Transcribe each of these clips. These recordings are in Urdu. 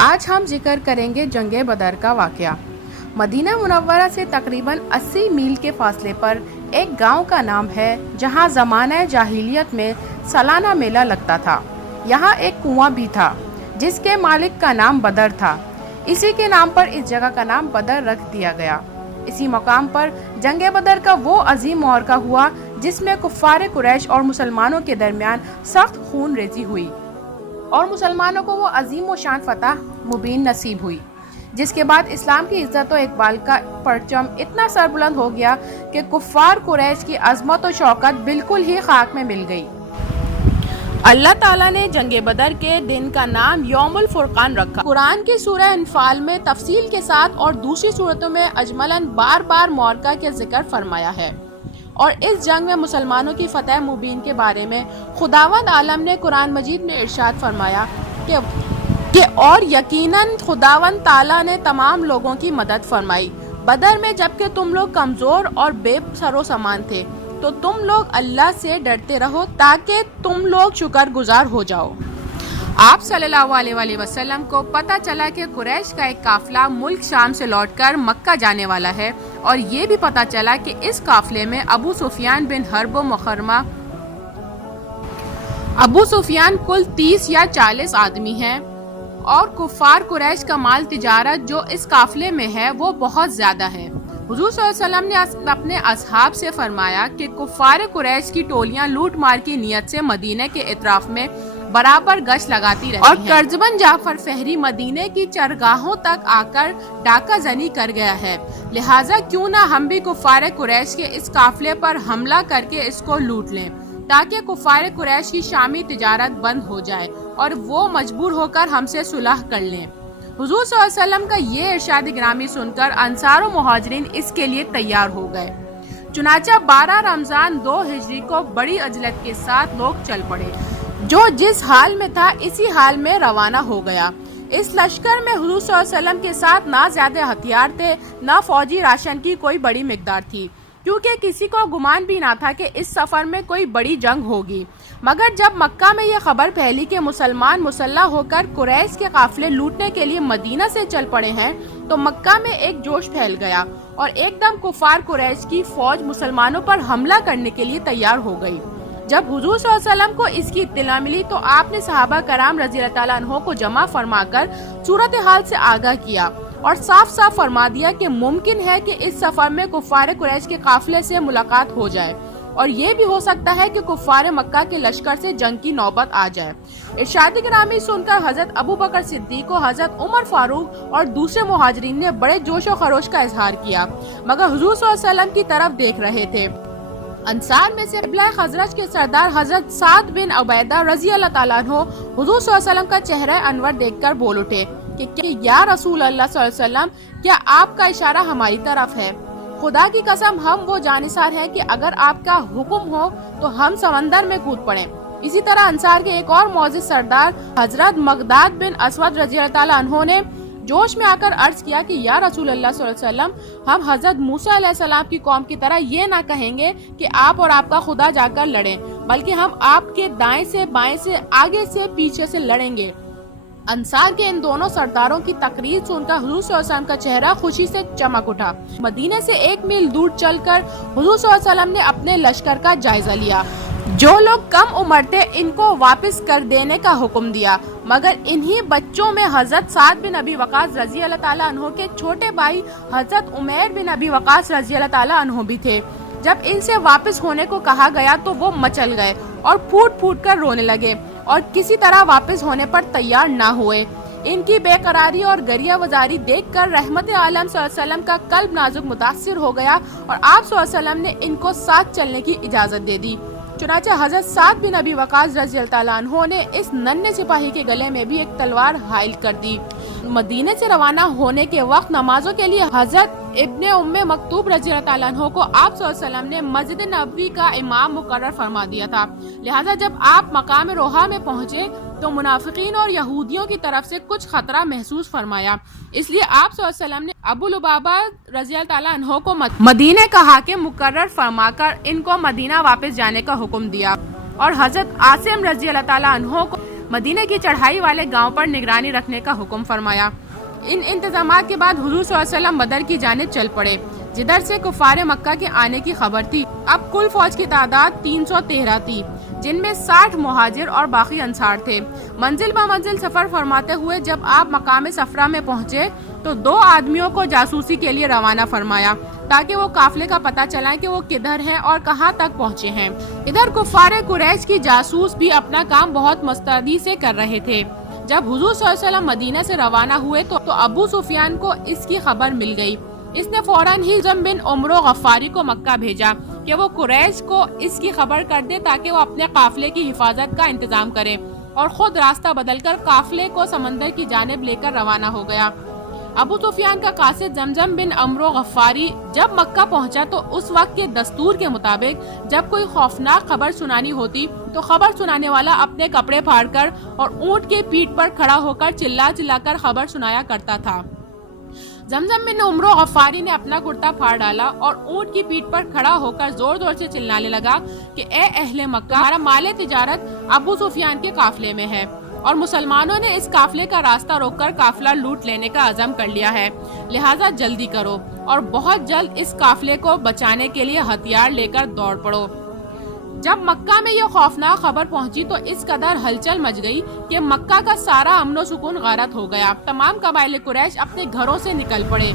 آج ہم ذکر کریں گے جنگ بدر کا واقعہ۔ مدینہ منورہ سے تقریباً 80 میل کے فاصلے پر ایک گاؤں کا نام ہے جہاں زمانہ جاہلیت میں سالانہ میلہ لگتا تھا۔ یہاں ایک کنواں بھی تھا جس کے مالک کا نام بدر تھا۔ اسی کے نام پر اس جگہ کا نام بدر رکھ دیا گیا۔ اسی مقام پر جنگ بدر کا وہ عظیم معرکہ ہوا جس میں کفار قریش اور مسلمانوں کے درمیان سخت خون ریزی ہوئی اور مسلمانوں کو وہ عظیم و شان فتح مبین نصیب ہوئی، جس کے بعد اسلام کی عزت و اقبال کا پرچم اتنا سربلند ہو گیا کہ کفار قریش کی عظمت و شوکت بالکل ہی خاک میں مل گئی۔ اللہ تعالیٰ نے جنگ بدر کے دن کا نام یوم الفرقان رکھا۔ قرآن کی سورہ انفال میں تفصیل کے ساتھ اور دوسری صورتوں میں اجملاً بار بار معرکہ کے ذکر فرمایا ہے، اور اس جنگ میں مسلمانوں کی فتح مبین کے بارے میں خداوند عالم نے قرآن مجید میں ارشاد فرمایا کہ اور یقیناً خداوند تعالیٰ نے تمام لوگوں کی مدد فرمائی بدر میں، جبکہ تم لوگ کمزور اور بے سر و سامان تھے، تو تم لوگ اللہ سے ڈرتے رہو تاکہ تم لوگ شکر گزار ہو جاؤ۔ آپ صلی اللہ علیہ وسلم کو پتہ چلا کہ قریش کا ایک قافلہ ملک شام سے لوٹ کر مکہ جانے والا ہے، اور یہ بھی پتہ چلا کہ اس قافلے میں ابو سفیان بن حرب و مخرمہ ابو سفیان کل 30 یا 40 آدمی ہیں، اور کفار قریش کا مال تجارت جو اس قافلے میں ہے وہ بہت زیادہ ہے۔ حضور صلی اللہ علیہ وسلم نے اپنے اصحاب سے فرمایا کہ کفار قریش کی ٹولیاں لوٹ مار کی نیت سے مدینہ کے اطراف میں برابر گشت لگاتی رہتی ہیں، اور کرزبن جعفر فہری مدینہ کی چرگاہوں تک آ کر ڈاکہ زنی کر گیا ہے، لہٰذا کیوں نہ ہم بھی کفار قریش کے اس قافلے پر حملہ کر کے اس کو لوٹ لیں، تاکہ کفار قریش کی شامی تجارت بند ہو جائے اور وہ مجبور ہو کر ہم سے صلح کر لیں۔ حضور صلی اللہ علیہ وسلم کا یہ ارشاد گرامی سن کر انصار و مہاجرین اس کے لیے تیار ہو گئے۔ چنانچہ 12 رمضان 2 ہجری کو بڑی عجلت کے ساتھ لوگ چل پڑے، جو جس حال میں تھا اسی حال میں روانہ ہو گیا۔ اس لشکر میں حضور صلی اللہ علیہ وسلم کے ساتھ نہ زیادہ ہتھیار تھے، نہ فوجی راشن کی کوئی بڑی مقدار تھی، کیونکہ کسی کو گمان بھی نہ تھا کہ اس سفر میں کوئی بڑی جنگ ہوگی۔ مگر جب مکہ میں یہ خبر پھیلی کہ مسلمان مسلح ہو کر قریش کے قافلے لوٹنے کے لیے مدینہ سے چل پڑے ہیں، تو مکہ میں ایک جوش پھیل گیا، اور ایک دم کفار قریش کی فوج مسلمانوں پر حملہ کرنے کے لیے تیار ہو گئی۔ جب حضور صلی اللہ علیہ وسلم کو اس کی اطلاع ملی تو آپ نے صحابہ کرام رضی اللہ تعالیٰ عنہ کو جمع فرما کر صورتحال سے آگاہ کیا، اور صاف صاف فرما دیا کہ ممکن ہے کہ اس سفر میں کفار قریش کے قافلے سے ملاقات ہو جائے، اور یہ بھی ہو سکتا ہے کہ کفار مکہ کے لشکر سے جنگ کی نوبت آ جائے۔ ارشاد گرامی سن کر حضرت ابو بکر صدیق و حضرت عمر فاروق اور دوسرے مہاجرین نے بڑے جوش و خروش کا اظہار کیا، مگر حضور صلی اللہ علیہ وسلم کی طرف دیکھ رہے تھے۔ انصار میں سے قبیلہ خزرج کے سردار حضرت سعد بن عبیدہ رضی اللہ تعالیٰ عنہ حضور صلی اللہ علیہ وسلم کا چہرہ انور دیکھ کر بول اٹھے کہ یا رسول اللہ صلی اللہ علیہ وسلم، کیا آپ کا اشارہ ہماری طرف ہے؟ خدا کی قسم ہم وہ جانثار ہیں کہ اگر آپ کا حکم ہو تو ہم سمندر میں کود پڑیں۔ اسی طرح انصار کے ایک اور معزز سردار حضرت مقداد بن اسود رضی اللہ تعالیٰ عنہ نے جوش میں آ کر عرض کیا کہ یا رسول اللہ صلی اللہ علیہ وسلم، ہم حضرت موسیٰ علیہ السلام کی قوم کی طرح یہ نہ کہیں گے کہ آپ اور آپ کا خدا جا کر لڑیں، بلکہ ہم آپ کے دائیں سے بائیں سے آگے سے پیچھے سے لڑیں گے۔ انصار کے ان دونوں سرداروں کی تقریر سن کر حضور صلی اللہ علیہ وسلم کا چہرہ خوشی سے چمک اٹھا۔ مدینہ سے 1 میل دور چل کر حضور صلی اللہ علیہ وسلم نے اپنے لشکر کا جائزہ لیا۔ جو لوگ کم عمر تھے ان کو واپس کر دینے کا حکم دیا، مگر انہی بچوں میں حضرت سعد بن ابی وقاص رضی اللہ تعالیٰ عنہ کے چھوٹے بھائی حضرت عمیر بن ابی وقاص رضی اللہ تعالیٰ عنہ بھی تھے۔ جب ان سے واپس ہونے کو کہا گیا تو وہ مچل گئے اور پھوٹ پھوٹ کر رونے لگے، اور کسی طرح واپس ہونے پر تیار نہ ہوئے۔ ان کی بے قراری اور گریہ وزاری دیکھ کر رحمت عالم صلی اللہ علیہ وسلم کا قلب نازک متاثر ہو گیا، اور آپ صلی اللہ علیہ وسلم نے ان کو ساتھ چلنے کی اجازت دے دی۔ چنانچہ حضرت سعد بن ابی وقاص رضی اللہ تعالیٰ عنہ نے اس ننھے سپاہی کے گلے میں بھی ایک تلوار حائل کر دی۔ مدینے سے روانہ ہونے کے وقت نمازوں کے لیے حضرت ابن ام مکتوب رضی اللہ تعالیٰ عنہ کو آپ صلی اللہ علیہ وسلم نے مسجد نبوی کا امام مقرر فرما دیا تھا، لہٰذا جب آپ مقام روحا میں پہنچے تو منافقین اور یہودیوں کی طرف سے کچھ خطرہ محسوس فرمایا، اس لیے آپ صلی اللہ علیہ وسلم نے ابو لبابہ رضی اللہ تعالیٰ عنہ کو مدینے کا حاکم مقرر فرما کر ان کو مدینہ واپس جانے کا حکم دیا، اور حضرت عاصم رضی اللہ تعالیٰ عنہ کو مدینے کی چڑھائی والے گاؤں پر نگرانی رکھنے کا حکم فرمایا۔ ان انتظامات کے بعد حضور صلی اللہ علیہ وسلم بدر کی جانب چل پڑے، جدھر سے کفار مکہ کے آنے کی خبر تھی۔ اب کل فوج کی تعداد 313 تھی، جن میں 60 مہاجر اور باقی انصار تھے۔ منزل بہ منزل سفر فرماتے ہوئے جب آپ مقام صفرا میں پہنچے تو 2 آدمیوں کو جاسوسی کے لیے روانہ فرمایا، تاکہ وہ قافلے کا پتہ چلائیں کہ وہ کدھر ہیں اور کہاں تک پہنچے ہیں۔ ادھر کفار قریش کی جاسوس بھی اپنا کام بہت مستعدی سے کر رہے تھے۔ جب حضور صلی اللہ علیہ وسلم مدینہ سے روانہ ہوئے تو ابو سفیان کو اس کی خبر مل گئی۔ اس نے فوراً ہی زم بن عمرو غفاری کو مکہ بھیجا کہ وہ قریش کو اس کی خبر کر دے تاکہ وہ اپنے قافلے کی حفاظت کا انتظام کرے، اور خود راستہ بدل کر قافلے کو سمندر کی جانب لے کر روانہ ہو گیا۔ ابو سفیان کا قاصد زمزم بن عمرو غفاری جب مکہ پہنچا تو اس وقت کے دستور کے مطابق جب کوئی خوفناک خبر سنانی ہوتی تو خبر سنانے والا اپنے کپڑے پھاڑ کر اور اونٹ کے پیٹھ پر کھڑا ہو کر چلا کر خبر سنایا کرتا تھا۔ زمزم بن عمرو غفاری نے اپنا کرتا پھاڑ ڈالا اور اونٹ کی پیٹھ پر کھڑا ہو کر زور زور سے چلانے لگا کہ اے اہل مکہ، ہمارا مال تجارت ابو سفیان کے قافلے میں ہے، اور مسلمانوں نے اس قافلے کا راستہ روک کر قافلہ لوٹ لینے کا عزم کر لیا ہے، لہٰذا جلدی کرو اور بہت جلد اس قافلے کو بچانے کے لیے ہتھیار لے کر دوڑ پڑو۔ جب مکہ میں یہ خوفناک خبر پہنچی تو اس قدر ہلچل مچ گئی کہ مکہ کا سارا امن و سکون غارت ہو گیا۔ تمام قبائل قریش اپنے گھروں سے نکل پڑے۔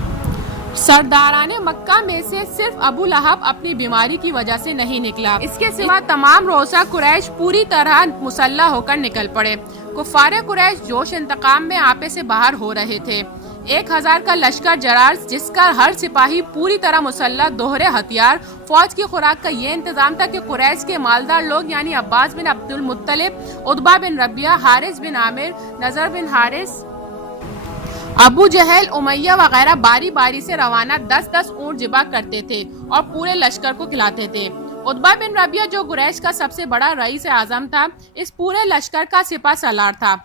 سرداران مکہ میں سے صرف ابو لہب اپنی بیماری کی وجہ سے نہیں نکلا، اس کے سوا تمام روسا قریش پوری طرح مسلح ہو کر نکل پڑے۔ کفار قریش جوش انتقام میں آپے سے باہر ہو رہے تھے۔ 1000 کا لشکر جرار، جس کا ہر سپاہی پوری طرح مسلح، دوہرے ہتھیار، فوج کی خوراک کا یہ انتظام تھا کہ قریش کے مالدار لوگ یعنی عباس بن عبد المطلب، عتبہ بن ربیعہ، حارث بن عامر، نضر بن حارث، ابو جہل، امیہ وغیرہ باری باری سے روانہ 10 اونٹ ذبح کرتے تھے اور پورے لشکر کو کھلاتے تھے۔ عتبہ بن ربیعہ جو قریش کا سب سے بڑا رئیس اعظم تھا، اس پورے لشکر کا سپہ سالار تھا۔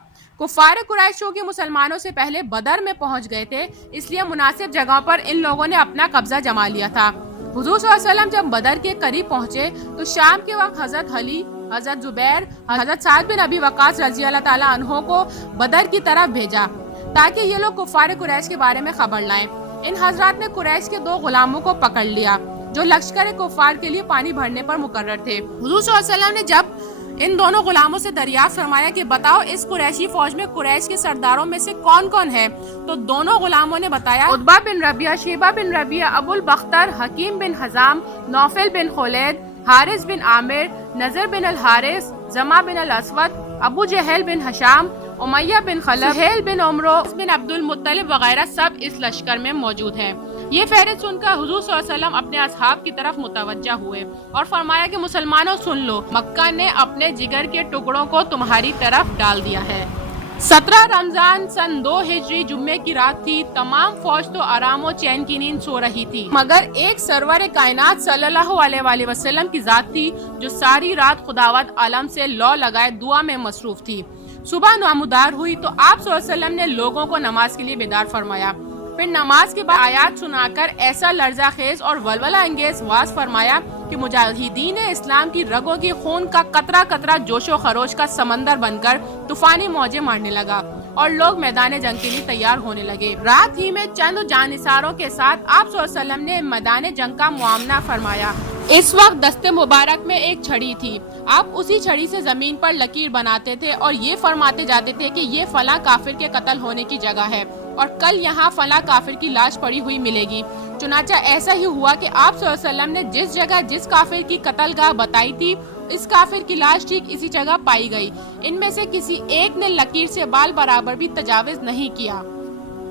کفار قریش چونکہ مسلمانوں سے پہلے بدر میں پہنچ گئے تھے، اس لیے مناسب جگہوں پر ان لوگوں نے اپنا قبضہ جما لیا تھا۔ حضور صلی اللہ علیہ وسلم جب بدر کے قریب پہنچے تو شام کے وقت حضرت علی، حضرت زبیر، حضرت سعد بن ابی وقاص رضی اللہ تعالیٰ عنہ کو بدر کی طرف بھیجا تاکہ یہ لوگ کفار قریش کے بارے میں خبر لائیں۔ ان حضرات نے قریش کے 2 غلاموں کو پکڑ لیا جو لشکر کفار کے لیے پانی بھرنے پر مقرر تھے۔ حضور صلی اللہ علیہ وسلم نے جب ان دونوں غلاموں سے دریافت فرمایا کہ بتاؤ اس قریشی فوج میں قریش کے سرداروں میں سے کون کون ہے، تو دونوں غلاموں نے بتایا عتبہ بن ربیعہ، شیبہ بن ربیعہ، ابو البختر، حکیم بن حزام، نوفل بن خولید، حارث بن عامر، نضر بن الحارث، زما بن الاسود، ابو جہل بن حشام، امیہ بن خلف، سہیل بن عمرو بن عبد المطلب وغیرہ سب اس لشکر میں موجود ہیں۔ یہ فہرست سن کر حضور صلی اللہ علیہ وسلم اپنے اصحاب کی طرف متوجہ ہوئے اور فرمایا کہ مسلمانوں سن لو، مکہ نے اپنے جگر کے ٹکڑوں کو تمہاری طرف ڈال دیا ہے۔ 17 رمضان سن 2 ہجری جمعے کی رات تھی۔ تمام فوج تو آرام و چین کی نیند سو رہی تھی، مگر ایک سرور کائنات صلی اللہ علیہ وآلہ وسلم کی ذات تھی جو ساری رات خداوند عالم سے لو لگائے دعا میں مصروف تھی۔ صبح نمودار ہوئی تو آپ صلی اللہ علیہ وسلم نے لوگوں کو نماز کے لیے بیدار فرمایا، پھر نماز کے بعد آیات سنا کر ایسا لرزہ خیز اور ولولہ انگیز واعظ فرمایا کہ مجاہدین اسلام کی رگوں کی خون کا قطرہ قطرہ جوش و خروش کا سمندر بن کر طوفانی موجیں مارنے لگا اور لوگ میدان جنگ کے لیے تیار ہونے لگے۔ رات ہی میں چند جانثاروں کے ساتھ آپ صلی اللہ علیہ وسلم نے میدان جنگ کا معاملہ فرمایا۔ اس وقت دست مبارک میں ایک چھڑی تھی، آپ اسی چھڑی سے زمین پر لکیر بناتے تھے اور یہ فرماتے جاتے تھے کہ یہ فلاں کافر کے قتل ہونے کی جگہ ہے اور کل یہاں فلاں کافر کی لاش پڑی ہوئی ملے گی۔ چنانچہ ایسا ہی ہوا کہ آپ صلی اللہ علیہ وسلم نے جس جگہ جس کافر کی قتل گاہ بتائی تھی، اس کافر کی لاش ٹھیک اسی جگہ پائی گئی۔ ان میں سے کسی ایک نے لکیر سے بال برابر بھی تجاوز نہیں کیا۔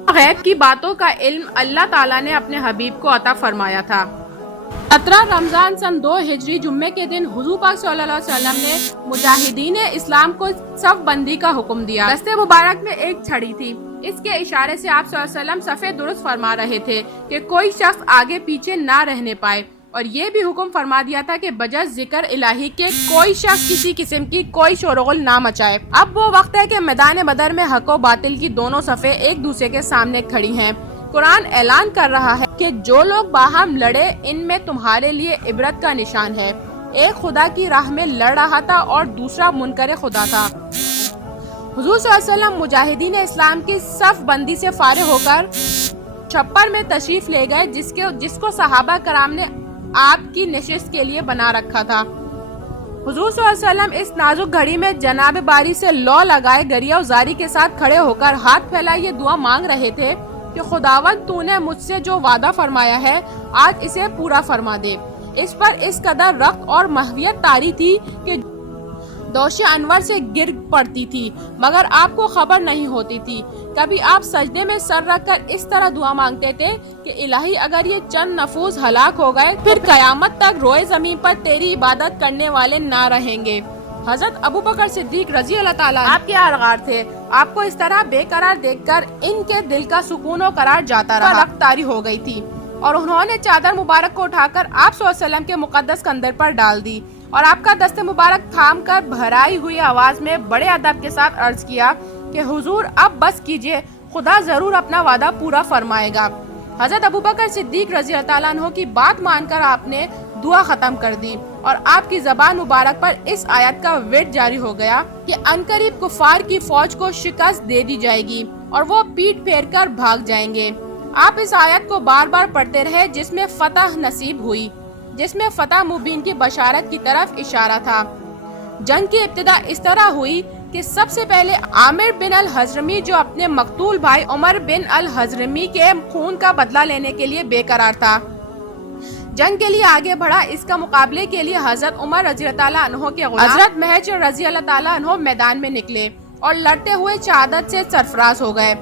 غیب کی باتوں کا علم اللہ تعالیٰ نے اپنے حبیب کو عطا فرمایا تھا۔ 17 رمضان سن 2 ہجری جمعے کے دن حضور پاک صلی اللہ علیہ وسلم نے مجاہدین اسلام کو صف بندی کا حکم دیا۔ دست مبارک میں ایک چھڑی تھی، اس کے اشارے سے آپ صلی اللہ علیہ وسلم صفے درست فرما رہے تھے کہ کوئی شخص آگے پیچھے نہ رہنے پائے، اور یہ بھی حکم فرما دیا تھا کہ بجز ذکر الہی کے کوئی شخص کسی قسم کی کوئی شورغل نہ مچائے۔ اب وہ وقت ہے کہ میدان بدر میں حق و باطل کی دونوں صفیں ایک دوسرے کے سامنے کھڑی ہیں۔ قرآن اعلان کر رہا ہے کہ جو لوگ باہم لڑے ان میں تمہارے لیے عبرت کا نشان ہے۔ ایک خدا کی راہ میں لڑ رہا تھا اور دوسرا منکر خدا تھا۔ حضور صلی اللہ علیہ وسلم مجاہدین اسلام کی صف بندی سے فارغ ہو کر چھپر میں تشریف لے گئے جس کو صحابہ کرام نے آپ کی نشست کے لیے بنا رکھا تھا۔ حضور صلی اللہ علیہ وسلم اس نازک گھڑی میں جناب باری سے لو لگائے گریہ و زاری کے ساتھ کھڑے ہو کر ہاتھ پھیلائے یہ دعا مانگ رہے تھے کہ خداوند تو نے مجھ سے جو وعدہ فرمایا ہے آج اسے پورا فرما دے۔ اس پر اس قدر رخت اور محویت طاری تھی کہ دوش انور سے گر پڑتی تھی، مگر آپ کو خبر نہیں ہوتی تھی۔ کبھی آپ سجدے میں سر رکھ کر اس طرح دعا مانگتے تھے کہ الہی اگر یہ چند نفوس ہلاک ہو گئے پھر قیامت تک روئے زمین پر تیری عبادت کرنے والے نہ رہیں گے۔ حضرت ابو بکر صدیق رضی اللہ تعالیٰ آپ کے آرغار تھے۔ آپ کو اس طرح بے قرار دیکھ کر ان کے دل کا سکون و قرار جاتا رہا، رخت طاری ہو گئی تھی اور انہوں نے چادر مبارک کو اٹھا کر آپ صلی اللہ علیہ وسلم کے مقدس کندھے پر ڈال دی اور آپ کا دست مبارک تھام کر بھرائی ہوئی آواز میں بڑے ادب کے ساتھ عرض کیا کہ حضور اب بس کیجئے، خدا ضرور اپنا وعدہ پورا فرمائے گا۔ حضرت ابوبکر صدیق رضی اللہ تعالیٰ عنہ کی بات مان کر آپ نے دعا ختم کر دی اور آپ کی زبان مبارک پر اس آیت کا ورد جاری ہو گیا کہ عنقریب کفار کی فوج کو شکست دے دی جائے گی اور وہ پیٹ پھیر کر بھاگ جائیں گے۔ آپ اس آیت کو بار بار پڑھتے رہے جس میں فتح نصیب ہوئی، جس میں فتح مبین کی بشارت کی طرف اشارہ تھا۔ جنگ کی ابتدا اس طرح ہوئی کہ سب سے پہلے عامر بن الحضرمی جو اپنے مقتول بھائی عمر بن الحضرمی کے خون کا بدلہ لینے کے لیے بے قرار تھا، جنگ کے لیے آگے بڑھا۔ اس کا مقابلے کے لیے حضرت عمر رضی اللہ تعالیٰ عنہ کے غلام حضرت محج رضی اللہ تعالیٰ عنہ میدان میں نکلے اور لڑتے ہوئے شہادت سے سرفراز ہو گئے۔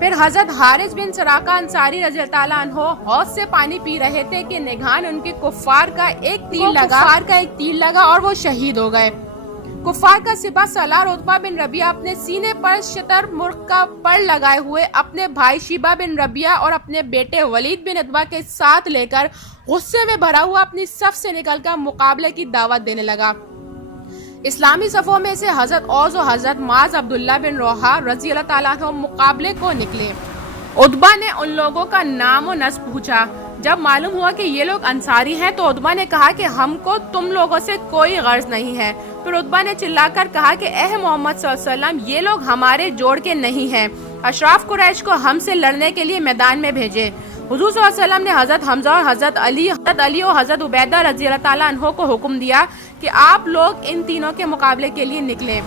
پھر حضرت حارث بن سراقہ انصاری رضی اللہ تعالیٰ عنہ حوض سے پانی پی رہے تھے کہ نگہان ان کے کفار کا ایک تیر لگا اور وہ شہید ہو گئے۔ کفار کا سپاہ سالار عتبہ بن ربیعہ اپنے سینے پر شتر مرغ کا پر لگائے ہوئے اپنے بھائی شیبہ بن ربیعہ اور اپنے بیٹے ولید بن عتبہ کے ساتھ لے کر غصے میں بھرا ہوا اپنی صف سے نکل کر مقابلے کی دعوت دینے لگا۔ اسلامی صفوں میں سے حضرت اوس و حضرت معاذ عبداللہ بن روحہ رضی اللہ تعالیٰ عنہ مقابلے کو نکلے۔ عتبہ نے ان لوگوں کا نام و نسب پوچھا۔ جب معلوم ہوا کہ یہ لوگ انصاری ہیں تو عتبہ نے کہا کہ ہم کو تم لوگوں سے کوئی غرض نہیں ہے۔ پھر عتبہ نے چلا کر کہا کہ اے محمد صلی اللہ علیہ وسلم، یہ لوگ ہمارے جوڑ کے نہیں ہیں، اشراف قریش کو ہم سے لڑنے کے لیے میدان میں بھیجے۔ حضور صلی اللہ علیہ وسلم نے حضرت حمزہ اور حضرت علی اور حضرت عبیدہ رضی اللہ تعالیٰ عنہ کو حکم دیا کہ آپ لوگ ان تینوں کے مقابلے کے لیے نکلیں۔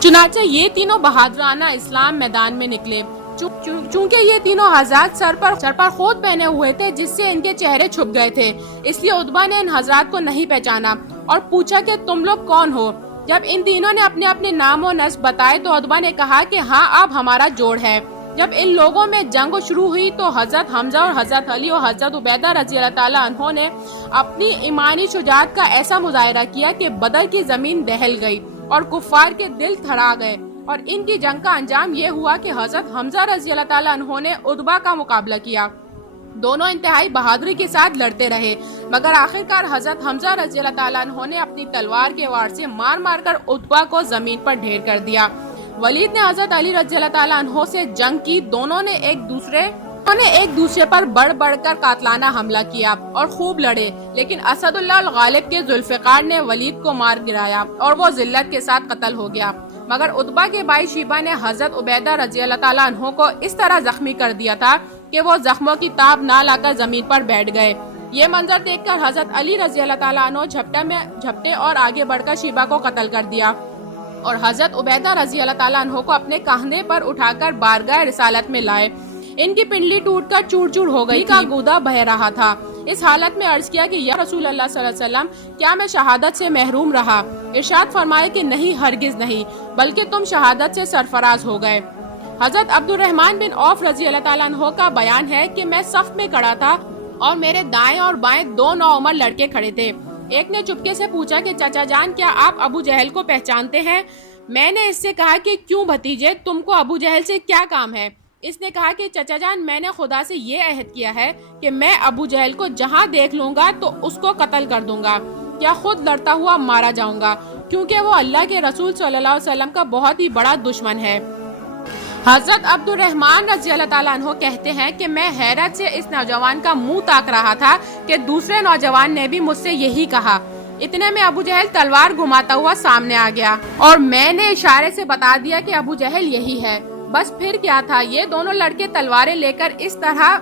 چنانچہ یہ تینوں بہادرانہ اسلام میدان میں نکلے۔ چونکہ یہ تینوں حضرات سر پر خود پہنے ہوئے تھے جس سے ان کے چہرے چھپ گئے تھے، اس لیے عتبہ نے ان حضرات کو نہیں پہچانا اور پوچھا کہ تم لوگ کون ہو۔ جب ان تینوں نے اپنے اپنے نام و نسب بتائے تو عتبہ نے کہا کہ ہاں آپ ہمارا جوڑ ہے۔ جب ان لوگوں میں جنگ شروع ہوئی تو حضرت حمزہ اور حضرت علی اور حضرت عبیدہ رضی اللہ تعالیٰ عنہ نے اپنی ایمانی شجاعت کا ایسا مظاہرہ کیا کہ بدر کی زمین دہل گئی اور کفار کے دل تھرا گئے، اور ان کی جنگ کا انجام یہ ہوا کہ حضرت حمزہ رضی اللہ تعالیٰ عنہ نے عتبہ کا مقابلہ کیا۔ دونوں انتہائی بہادری کے ساتھ لڑتے رہے، مگر آخرکار حضرت حمزہ رضی اللہ تعالیٰ عنہ نے اپنی تلوار کے وار سے مار مار کر عتبہ کو زمین پر ڈھیر کر دیا۔ ولید نے حضرت علی رضی اللہ تعالیٰ عنہ سے جنگ کی۔ دونوں نے ایک دوسرے پر بڑھ بڑھ کر قاتلانہ حملہ کیا اور خوب لڑے، لیکن اسد اللہ الغالب کے ذوالفقار نے ولید کو مار گرایا اور وہ ذلت کے ساتھ قتل ہو گیا۔ مگر عتبہ کے بھائی شیبہ نے حضرت عبیدہ رضی اللہ تعالیٰ عنہ کو اس طرح زخمی کر دیا تھا کہ وہ زخموں کی تاب نہ لا کر زمین پر بیٹھ گئے۔ یہ منظر دیکھ کر حضرت علی رضی اللہ تعالیٰ عنہ جھپٹے اور آگے بڑھ کر شیبہ کو قتل کر دیا اور حضرت عبیدہ رضی اللہ تعالیٰ عنہ کو اپنے کندھے پر اٹھا کر بارگاہ رسالت میں لائے۔ ان کی پنڈلی ٹوٹ کر چور چور ہو گئی کا گودا بہ رہا تھا۔ اس حالت میں عرض کیا کہ یا رسول اللہ صلی اللہ علیہ وسلم، کیا میں شہادت سے محروم رہا؟ ارشاد فرمائے کہ نہیں، ہرگز نہیں، بلکہ تم شہادت سے سرفراز ہو گئے۔ حضرت عبد الرحمن بن عوف رضی اللہ تعالیٰ عنہ کا بیان ہے کہ میں صف میں کھڑا تھا اور میرے دائیں اور بائیں دو نوعمر لڑکے کھڑے تھے۔ ایک نے چپکے سے پوچھا کہ چچا جان، کیا آپ ابو جہل کو پہچانتے ہیں؟ میں نے اس سے کہا کہ کیوں بھتیجے، تم کو ابو جہل سے کیا کام ہے؟ اس نے کہا کہ چچا جان، میں نے خدا سے یہ عہد کیا ہے کہ میں ابو جہل کو جہاں دیکھ لوں گا تو اس کو قتل کر دوں گا یا خود لڑتا ہوا مارا جاؤں گا، کیونکہ وہ اللہ کے رسول صلی اللہ علیہ وسلم کا بہت ہی بڑا دشمن ہے۔ حضرت عبد الرحمن رضی اللہ تعالیٰ عنہ کہتے ہیں کہ میں حیرت سے اس نوجوان کا منہ تاک رہا تھا کہ دوسرے نوجوان نے بھی مجھ سے یہی کہا۔ اتنے میں ابو جہل تلوار گھماتا ہوا سامنے آ گیا اور میں نے اشارے سے بتا دیا کہ ابو جہل یہی ہے۔ بس پھر کیا تھا، یہ دونوں لڑکے تلواریں لے کر اس طرح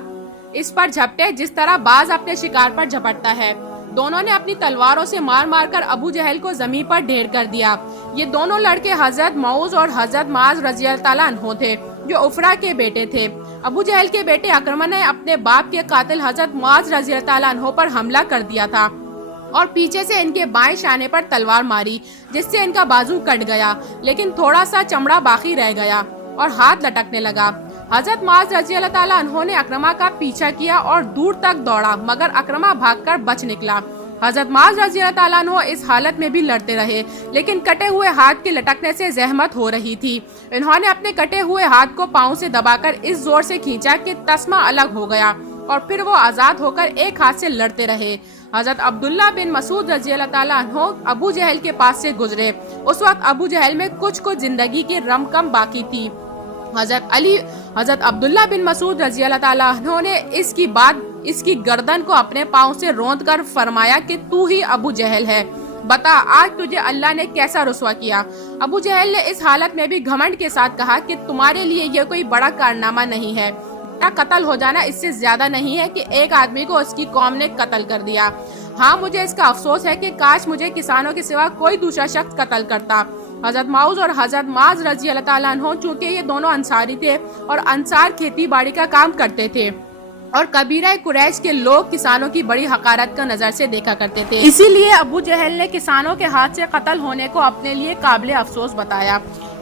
اس پر جھپٹے جس طرح باز اپنے شکار پر جھپٹتا ہے۔ دونوں نے اپنی تلواروں سے مار مار کر ابو جہل کو زمین پر ڈھیر کر دیا۔ یہ دونوں لڑکے حضرت معوذ اور حضرت معاذ رضی اللہ تعالیٰ عنہ تھے جو عفرہ کے بیٹے تھے۔ ابو جہل کے بیٹے اکرمہ نے اپنے باپ کے قاتل حضرت معاذ رضی اللہ تعالیٰ عنہ پر حملہ کر دیا تھا اور پیچھے سے ان کے بائیں شانے پر تلوار ماری جس سے ان کا بازو کٹ گیا، لیکن تھوڑا سا چمڑا باقی رہ گیا اور ہاتھ لٹکنے لگا۔ حضرت معاذ رضی اللہ تعالیٰ عنہ نے اکرمہ کا پیچھا کیا اور دور تک دوڑا، مگر اکرمہ بھاگ کر بچ نکلا۔ حضرت معاذ رضی اللہ تعالیٰ عنہ اس حالت میں بھی لڑتے رہے، لیکن کٹے ہوئے ہاتھ کے لٹکنے سے زحمت ہو رہی تھی۔ انہوں نے اپنے کٹے ہوئے ہاتھ کو پاؤں سے دبا کر اس زور سے کھینچا کہ تسمہ الگ ہو گیا اور پھر وہ آزاد ہو کر ایک ہاتھ سے لڑتے رہے۔ حضرت عبداللہ بن مسعود رضی اللہ تعالیٰ عنہ ابو جہل کے پاس سے گزرے۔ اس وقت ابو جہل میں کچھ زندگی کی رمکم باقی تھی۔ حضرت عبداللہ بن مسعود رضی اللہ تعالیٰ عنہ نے اس کی گردن کو اپنے پاؤں سے روند کر فرمایا کہ تو ہی ابو جہل ہے، بتا آج تجھے اللہ نے کیسا رسوا کیا۔ ابو جہل نے اس حالت میں بھی گھمنڈ کے ساتھ کہا کہ تمہارے لیے یہ کوئی بڑا کارنامہ نہیں ہے، قتل ہو جانا اس سے زیادہ نہیں ہے کہ ایک آدمی کو اس کی قوم نے قتل کر دیا۔ ہاں مجھے اس کا افسوس ہے کہ کاش مجھے کسانوں کے سوا کوئی دوسرا شخص قتل کرتا۔ حضرت معوذ اور حضرت معاذ رضی اللہ تعالیٰ عنہ چونکہ یہ دونوں انصاری تھے اور انصار کھیتی باڑی کا کام کرتے تھے اور قبیلہ قریش کے لوگ کسانوں کی بڑی حقارت کا نظر سے دیکھا کرتے تھے، اسی لیے ابو جہل نے کسانوں کے ہاتھ سے قتل ہونے کو اپنے لیے قابل افسوس بتایا۔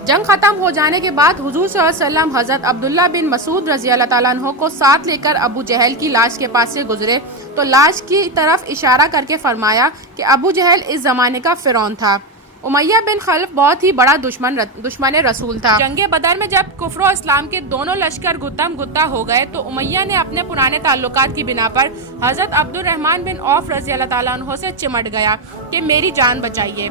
جنگ ختم ہو جانے کے بعد حضور صلی اللہ علیہ وسلم حضرت عبداللہ بن مسعود رضی اللہ تعالیٰ عنہ کو ساتھ لے کر ابو جہل کی لاش کے پاس سے گزرے تو لاش کی طرف اشارہ کر کے فرمایا کہ ابو جہل اس زمانے کا فرعون تھا۔ امیہ بن خلف بہت ہی بڑا دشمن رسول تھا۔ جنگ بدر میں جب کفر و اسلام کے دونوں لشکر گتم گتا ہو گئے تو امیہ نے اپنے پرانے تعلقات کی بنا پر حضرت عبد الرحمن بن عوف رضی اللہ تعالیٰ عنہ سے چمٹ گیا کہ میری جان بچائیے۔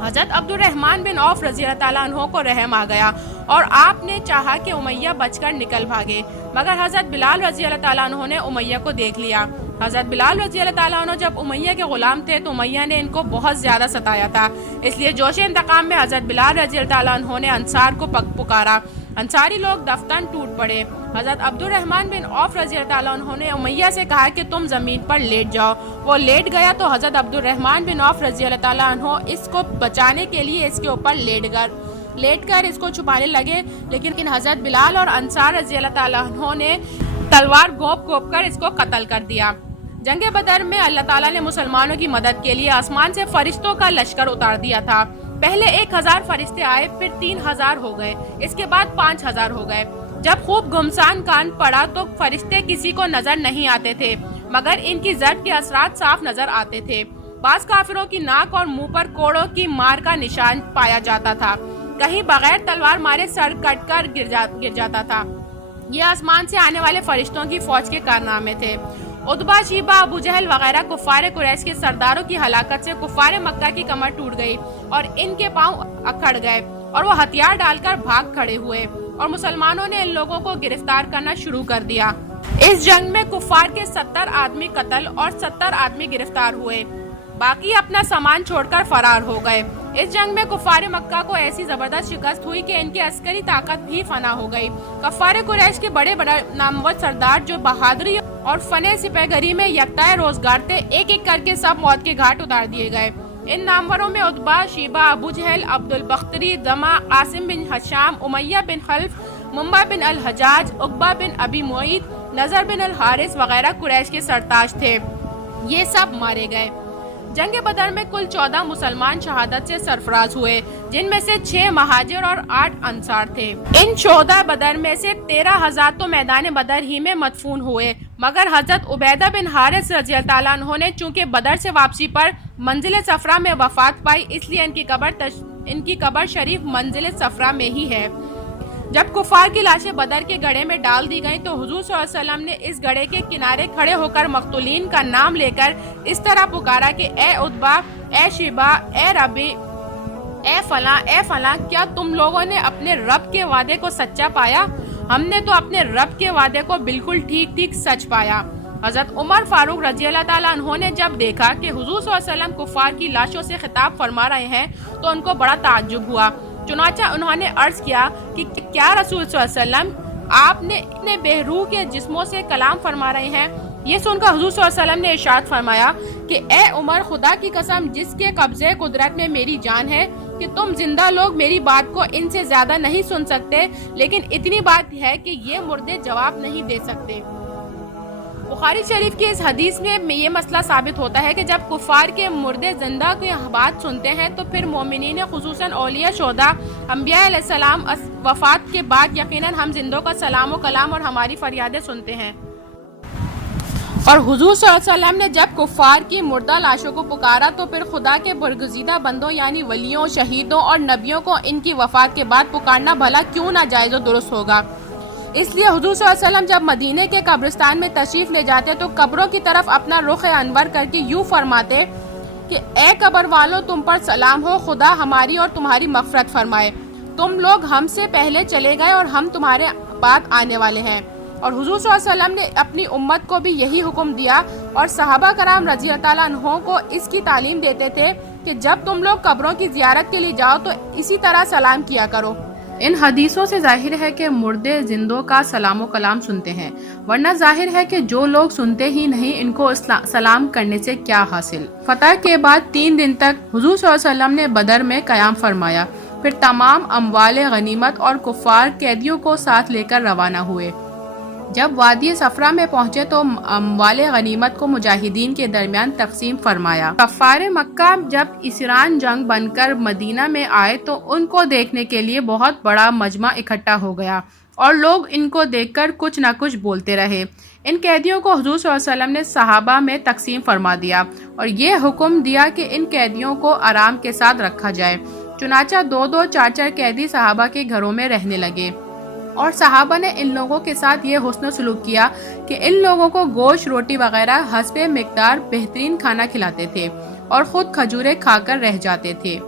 حضرت عبد الرحمن بن عوف رضی اللہ تعالیٰ عنہ کو رحم آ گیا اور آپ نے چاہا کہ امیہ بچ کر نکل بھاگے، مگر حضرت بلال رضی اللہ تعالیٰ عنہ نے امیہ کو دیکھ لیا۔ حضرت بلال رضی اللہ تعالیٰ عنہ جب امیہ کے غلام تھے تو امیہ نے ان کو بہت زیادہ ستایا تھا، اس لیے جوش انتقام میں حضرت بلال رضی اللہ تعالیٰ عنہ نے انصار کو پکارا۔ انصاری لوگ دفتن ٹوٹ پڑے۔ حضرت عبد الرحمن بن عوف رضی اللہ تعالیٰ عنہ نے امیہ سے کہا کہ تم زمین پر لیٹ جاؤ۔ وہ لیٹ گیا تو حضرت عبد الرحمن بن عوف رضی اللہ تعالیٰ عنہ اس کو بچانے کے لیے اس کے اوپر لیٹ کر اس کو چھپانے لگے، لیکن حضرت بلال اور انصار رضی اللہ تعالیٰ عنہ نے تلوار گھونپ کر اس کو قتل کر دیا۔ جنگ بدر میں اللہ تعالیٰ نے مسلمانوں کی مدد کے لیے آسمان سے فرشتوں کا لشکر اتار دیا تھا۔ پہلے 1000 فرشتے آئے، پھر 3000 ہو گئے، اس کے بعد 5000 ہو گئے۔ جب خوب گھمسان کان پڑا تو فرشتے کسی کو نظر نہیں آتے تھے، مگر ان کی ضرب کے اثرات صاف نظر آتے تھے۔ بعض کافروں کی ناک اور منہ پر کوڑوں کی مار کا نشان پایا جاتا تھا، کہیں بغیر تلوار مارے سر کٹ کر گر جاتا تھا۔ یہ آسمان سے آنے والے فرشتوں کی فوج کے کارنامے تھے۔ عتبہ، شیبہ، ابو جہل وغیرہ کفار قریش کے سرداروں کی ہلاکت سے کفار مکہ کی کمر ٹوٹ گئی اور ان کے پاؤں اکھڑ گئے اور وہ ہتھیار ڈال کر بھاگ کھڑے ہوئے اور مسلمانوں نے ان لوگوں کو گرفتار کرنا شروع کر دیا۔ اس جنگ میں کفار کے 70 آدمی قتل اور 70 آدمی گرفتار ہوئے، باقی اپنا سامان چھوڑ کر فرار ہو گئے۔ اس جنگ میں کفار مکہ کو ایسی زبردست شکست ہوئی کہ ان کی عسکری طاقت بھی فنا ہو گئی۔ کفار قریش کے بڑے نامور سردار جو بہادری اور فن سپہگری میں یکتا روزگار تھے، ایک ایک کر کے سب موت کے گھاٹ اتار دیے گئے۔ ان ناموروں میں عتبہ، شیبہ، ابو جہل، عبد البختری، دمہ، عاصم بن حشام، امیہ بن خلف، منبع بن الحجاج، عقبہ بن ابی معیط، نضر بن الحارث وغیرہ قریش کے سرتاج تھے۔ یہ سب مارے گئے۔ جنگ بدر میں کل 14 مسلمان شہادت سے سرفراز ہوئے، جن میں سے 6 مہاجر اور 8 انصار تھے۔ ان 14 بدر میں سے 13,000 تو میدان بدر ہی میں مدفون ہوئے، مگر حضرت عبیدہ بن حارث رضی اللہ تعالیٰ عنہ نے چونکہ بدر سے واپسی پر منزل صفرا میں وفات پائی، اس لیے ان کی قبر شریف منزل صفرا میں ہی ہے۔ جب کفار کی لاشیں بدر کے گڑھے میں ڈال دی گئیں تو حضور صلی اللہ علیہ وسلم نے اس گڑھے کے کنارے کھڑے ہو کر مقتولین کا نام لے کر اس طرح پکارا کہ اے عتبہ، اے شیبہ، اے ربی، اے فلاں، کیا تم لوگوں نے اپنے رب کے وعدے کو سچا پایا؟ ہم نے تو اپنے رب کے وعدے کو بالکل ٹھیک سچ پایا۔ حضرت عمر فاروق رضی اللہ تعالیٰ عنہ نے جب دیکھا کہ حضور صلی اللہ علیہ وسلم کفار کی لاشوں سے خطاب فرما رہے ہیں تو ان کو بڑا تعجب ہوا۔ چنانچہ انہوں نے عرض کیا کہ کیا رسول صلی اللہ علیہ وسلم آپ نے اتنے بے روح کے جسموں سے کلام فرما رہے ہیں؟ یہ سن کر حضور صلی اللہ علیہ وسلم نے ارشاد فرمایا کہ اے عمر، خدا کی قسم جس کے قبضے قدرت میں میری جان ہے کہ تم زندہ لوگ میری بات کو ان سے زیادہ نہیں سن سکتے، لیکن اتنی بات ہے کہ یہ مردے جواب نہیں دے سکتے۔ بخاری شریف کی اس حدیث میں یہ مسئلہ ثابت ہوتا ہے کہ جب کفار کے مردے زندہ کی بات سنتے ہیں تو پھر مومنین خصوصاً اولیاء شہداء انبیاء علیہ السلام وفات کے بعد یقیناً ہم زندوں کا سلام و کلام اور ہماری فریادیں سنتے ہیں۔ اور حضور صلی اللہ علیہ وسلم نے جب کفار کی مردہ لاشوں کو پکارا تو پھر خدا کے برگزیدہ بندوں یعنی ولیوں، شہیدوں اور نبیوں کو ان کی وفات کے بعد پکارنا بھلا کیوں ناجائز و درست ہوگا۔ اس لیے حضور صلی اللہ علیہ وسلم جب مدینہ کے قبرستان میں تشریف لے جاتے تو قبروں کی طرف اپنا رخ انور کر کے یوں فرماتے کہ اے قبر والوں، تم پر سلام ہو، خدا ہماری اور تمہاری مغفرت فرمائے، تم لوگ ہم سے پہلے چلے گئے اور ہم تمہارے بعد آنے والے ہیں۔ اور حضور صلی اللہ علیہ وسلم نے اپنی امت کو بھی یہی حکم دیا اور صحابہ کرام رضی اللہ تعالیٰ عنہ کو اس کی تعلیم دیتے تھے کہ جب تم لوگ قبروں کی زیارت کے لیے جاؤ تو اسی طرح سلام کیا کرو۔ ان حدیثوں سے ظاہر ہے کہ مردے زندوں کا سلام و کلام سنتے ہیں، ورنہ ظاہر ہے کہ جو لوگ سنتے ہی نہیں ان کو سلام کرنے سے کیا حاصل۔ فتح کے بعد 3 دن تک حضور صلی اللہ علیہ وسلم نے بدر میں قیام فرمایا، پھر تمام اموال غنیمت اور کفار قیدیوں کو ساتھ لے کر روانہ ہوئے۔ جب وادی صفرا میں پہنچے تو اموال غنیمت کو مجاہدین کے درمیان تقسیم فرمایا۔ کفار مکہ جب اسران جنگ بن کر مدینہ میں آئے تو ان کو دیکھنے کے لیے بہت بڑا مجمع اکٹھا ہو گیا اور لوگ ان کو دیکھ کر کچھ نہ کچھ بولتے رہے۔ ان قیدیوں کو حضور صلی اللہ علیہ وسلم نے صحابہ میں تقسیم فرما دیا اور یہ حکم دیا کہ ان قیدیوں کو آرام کے ساتھ رکھا جائے۔ چنانچہ 2-2 4-4 قیدی صحابہ کے گھروں میں رہنے لگے اور صحابہ نے ان لوگوں کے ساتھ یہ حسن سلوک کیا کہ ان لوگوں کو گوشت، روٹی وغیرہ حسب مقدار بہترین کھانا کھلاتے تھے اور خود کھجوریں کھا کر رہ جاتے تھے۔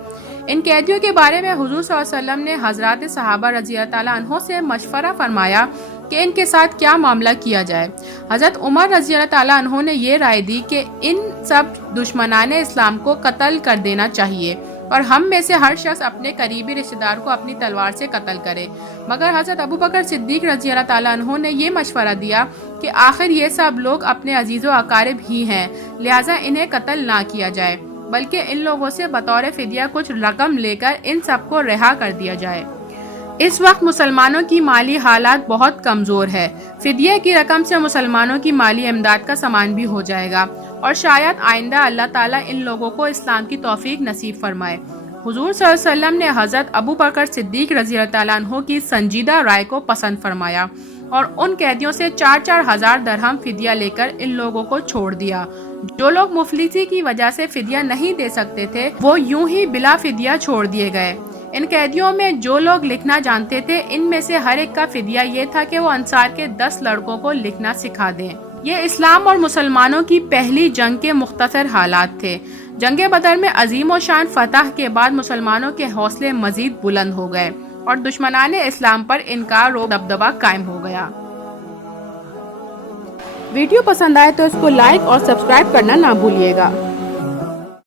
ان قیدیوں کے بارے میں حضور صلی اللہ علیہ وسلم نے حضرات صحابہ رضی اللہ تعالیٰ عنہ سے مشورہ فرمایا کہ ان کے ساتھ کیا معاملہ کیا جائے۔ حضرت عمر رضی اللہ تعالیٰ عنہ نے یہ رائے دی کہ ان سب دشمنان اسلام کو قتل کر دینا چاہیے اور ہم میں سے ہر شخص اپنے قریبی رشتہ دار کو اپنی تلوار سے قتل کرے، مگر حضرت ابو بکر صدیق رضی اللہ تعالیٰ عنہ نے یہ مشورہ دیا کہ آخر یہ سب لوگ اپنے عزیز و اقارب ہی ہیں، لہٰذا انہیں قتل نہ کیا جائے بلکہ ان لوگوں سے بطور فدیہ کچھ رقم لے کر ان سب کو رہا کر دیا جائے۔ اس وقت مسلمانوں کی مالی حالات بہت کمزور ہے، فدیہ کی رقم سے مسلمانوں کی مالی امداد کا سامان بھی ہو جائے گا اور شاید آئندہ اللہ تعالیٰ ان لوگوں کو اسلام کی توفیق نصیب فرمائے۔ حضور صلی اللہ علیہ وسلم نے حضرت ابو بکر صدیق رضی اللہ تعالیٰ عنہ کی سنجیدہ رائے کو پسند فرمایا اور ان قیدیوں سے 4-4 ہزار درہم فدیہ لے کر ان لوگوں کو چھوڑ دیا۔ جو لوگ مفلسی کی وجہ سے فدیہ نہیں دے سکتے تھے وہ یوں ہی بلا فدیہ چھوڑ دیے گئے۔ ان قیدیوں میں جو لوگ لکھنا جانتے تھے ان میں سے ہر ایک کا فدیہ یہ تھا کہ وہ انصار کے 10 لڑکوں کو لکھنا سکھا دیں۔ یہ اسلام اور مسلمانوں کی پہلی جنگ کے مختصر حالات تھے۔ جنگ بدر میں عظیم و شان فتح کے بعد مسلمانوں کے حوصلے مزید بلند ہو گئے اور دشمنان اسلام پر انکار و دبدبہ قائم ہو گیا۔ ویڈیو پسند آئے تو اس کو لائک اور سبسکرائب کرنا نہ بھولیے گا۔